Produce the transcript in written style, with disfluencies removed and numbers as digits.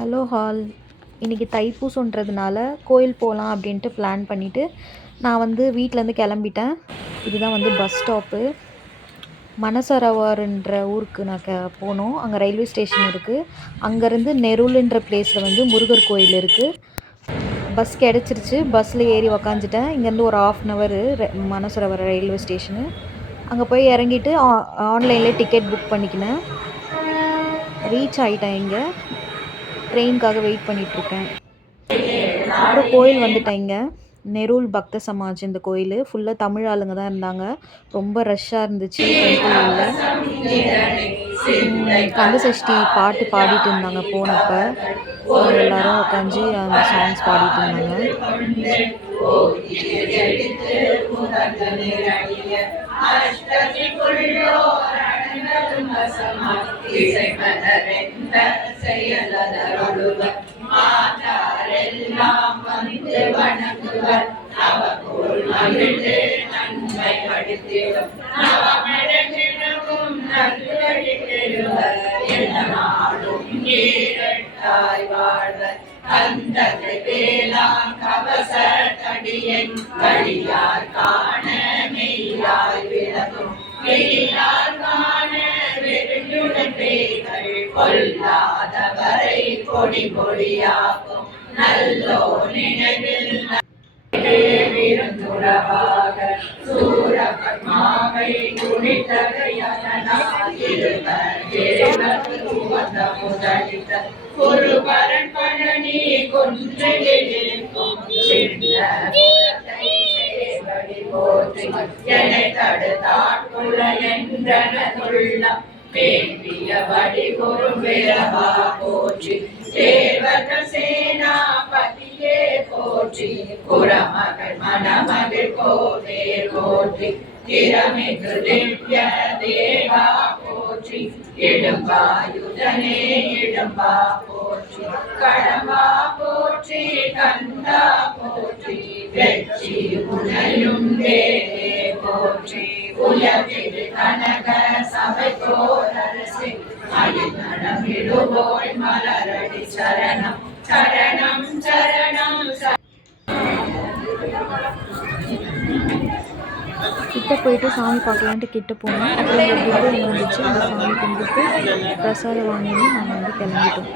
Hello hall. இன்றைக்கி தைப்பூசன்றதுனால கோயில் போகலாம் அப்படின்ட்டு பிளான் பண்ணிவிட்டு நான் வீட்டிலேருந்து கிளம்பிட்டேன். இதுதான் பஸ் ஸ்டாப்பு. மணசரவாறுன்ற ஊருக்கு நான் போனோம். அங்கே ரயில்வே ஸ்டேஷன் இருக்குது. அங்கேருந்து நெருள்ன்ற பிளேஸில் முருகர் கோயில் இருக்குது. பஸ் கிடச்சிருச்சு. பஸ்ஸில் ஏறி உக்காந்துட்டேன். இங்கேருந்து ஒரு 1/2 ஹவர் மணசரவாறு ரயில்வே ஸ்டேஷனு. அங்கே போய் இறங்கிட்டு ஆன்லைன்லேயே டிக்கெட் புக் பண்ணிக்கினேன். ரீச் ஆகிட்டேன். இங்கே ட்ரெயினுக்காக வெயிட் பண்ணிகிட்ருக்கேன். அப்புறம் கோயில் வந்துட்டேங்க. நெருள் பக்த சமாஜ். இந்த கோயில் ஃபுல்லாக தமிழ் ஆளுங்க தான் இருந்தாங்க. ரொம்ப ரஷ்ஷாக இருந்துச்சு. கந்தசஷ்டி பாட்டு பாடிட்டு இருந்தாங்க. போனப்போ எல்லாரும் உட்காந்து அந்த சாங்ஸ் பாடிட்டு இருந்தாங்க. கொல்லாதவரை பொடி பொடியாக்கும் நல்லோ நினைவில் விருந்துறவாக சூரபத்மாவை முதலித்த ஒருவரன் பழனி கொன்றிலிருக்கும் போற்றி என்னை தடுத்தாட்குள்ள என்றனதுள்ள பேண்டிய வடிகுரு விரவா போற்றி தேவர்கள் சேனாபதியே போற்றி குரமகள் மணமகள் கோவே போற்றி திறமிகு திவ்ய தேவா போற்றி இடும்பாயுதனே இடும்பா போற்றி கடம்பா போற்றி கந்தா போற்றி வெற்றி உனையும் தேவே போற்றி உயர்த்திடு கனக சபை கோரரசே அடிநடமிடுவோய் மலரடி சரணம் சரணம் சரணம். கிட்ட போயிட்டு சாமி பார்க்கலான்ட்டு கிட்ட போனோம். அப்புறம் ஒரு குரு வந்துச்சு. அந்த சாமி கும்பிட்டு பிரசாதம் வாங்கினு நாங்கள் கிளம்பிட்டோம்.